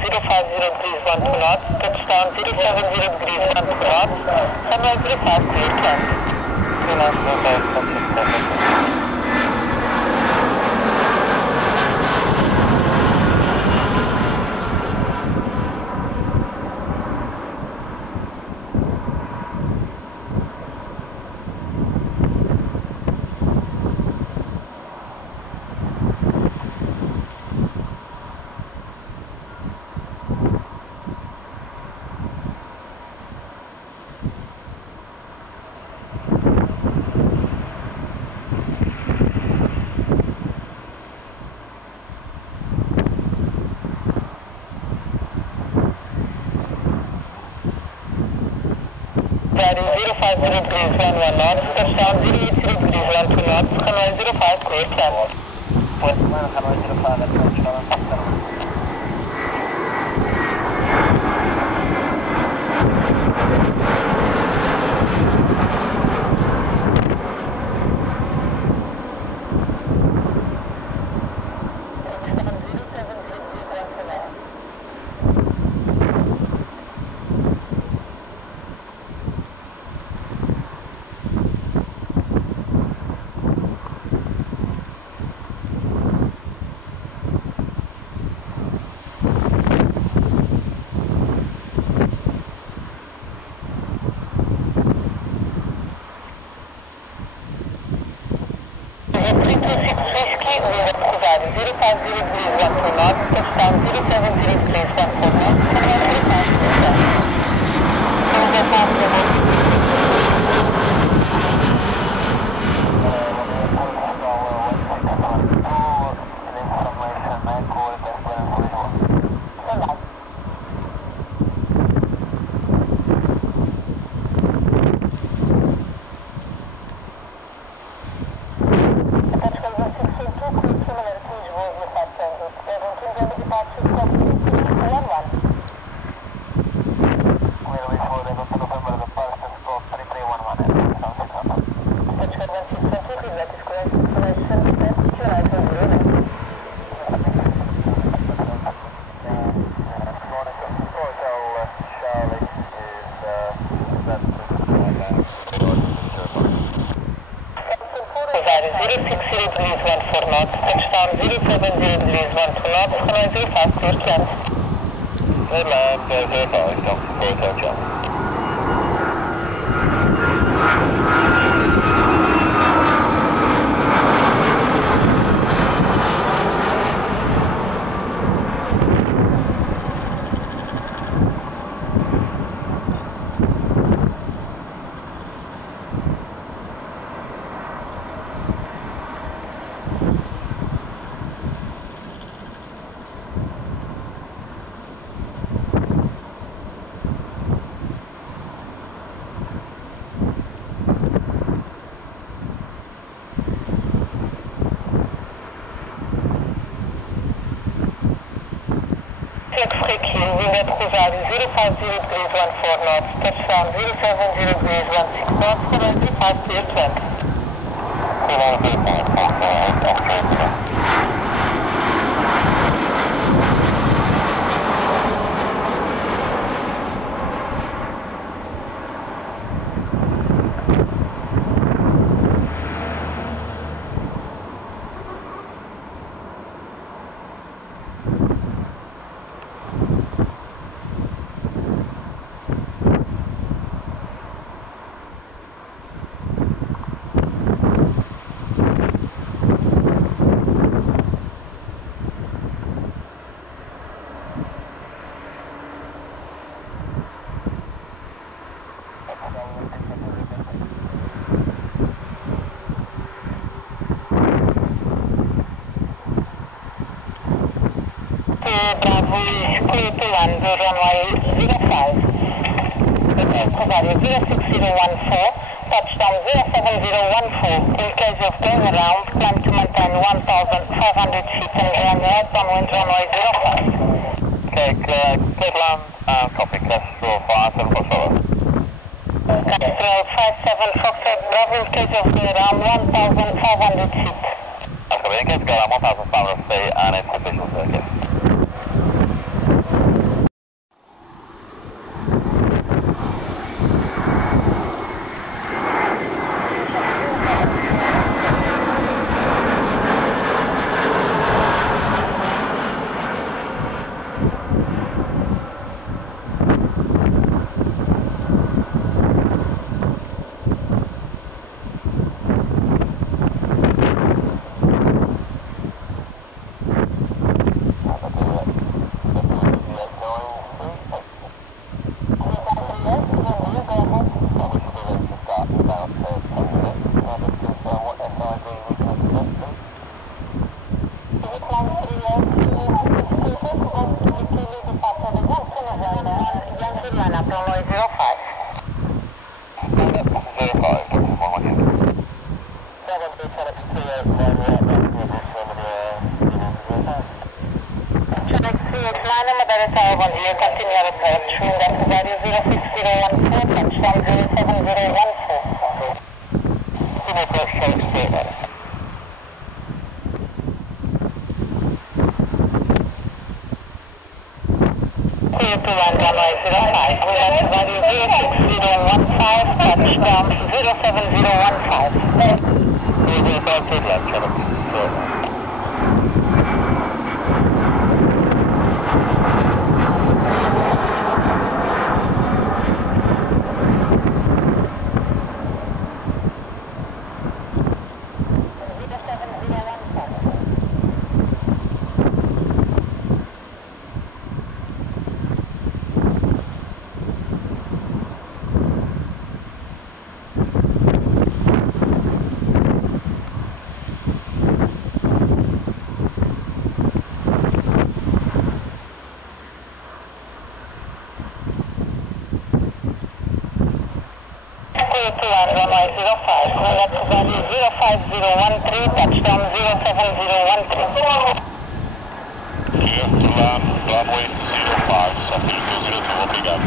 050 degrees 1 to knots, touchdown 070 degrees 1 to knots, runway 05 clear climb. 3 knots, okay, that's it. Gary 050 degrees 11 knots, touchdown 080 degrees 12 knots, runway 05 clear climb. Westman, runway 05 at touchdown. Cruzado 050 degrees 14 knots, touchdown 070 degrees 16 knots, runway 05 clear climb. Bravo is clear to land runway 05. Cruzado 06014, touchdown 07014. In case of going around, climb to maintain 1,500 feet and run right downwind runway 05. Okay, clear land, copy, Castro 5747. Castro 5747, Bravo in case of going around 1,500 feet. Okay, in case of going around 1,500 feet and it's official circuit. runway 05. 05, Dr. Mohammed. 7 Felix 38 Madeira Tower, bom dia, continuar approach, wind up value 06014, touchdown 07014. Team approach Felix 38. Clear to land runway 05, wind up value 06015, touchdown 07015. Clear 05, clear land, Felix 38. Clear to land runway 05, wind up value 05013, touchdown 07013. Clear to land, runway 05, Safari 202, obrigado.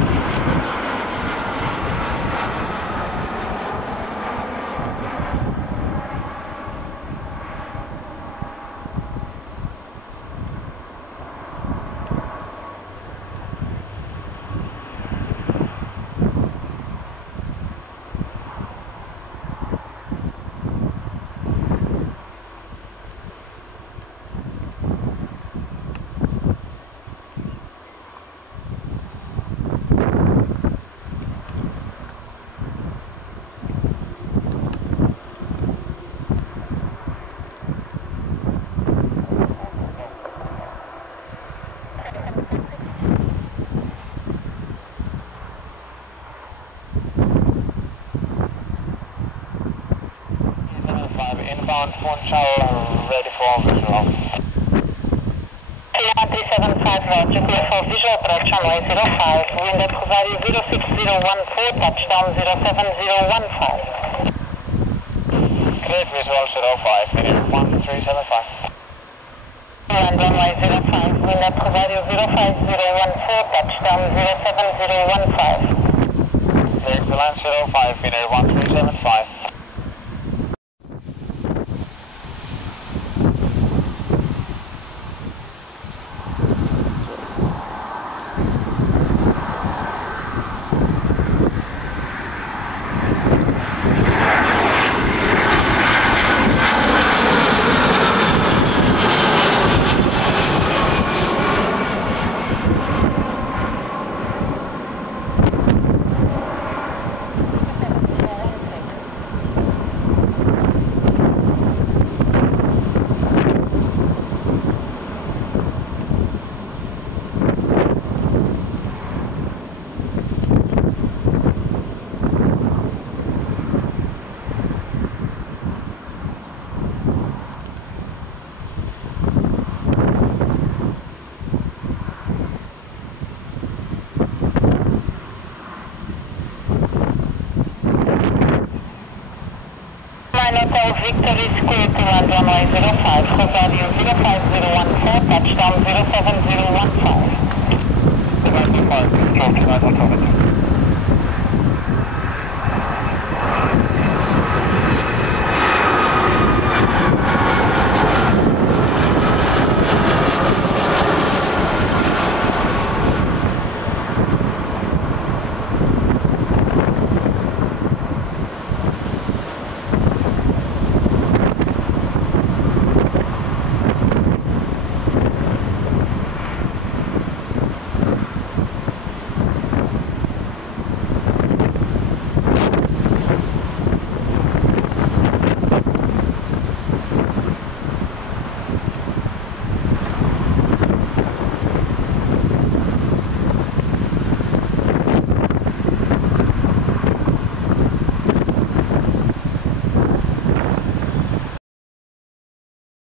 Inbound Funchal, ready for visual. 375 Roger, clear for visual approach runway 05, wind up value 06014, touchdown 07015. Clear visual 05, minute 1375. Land runway 05, wind up value 05014, touchdown 07015. Clear to land 05, minute 1375. Hotel Victory Square to land runway 05, for value 05014, touchdown 07015. 95, control, 29,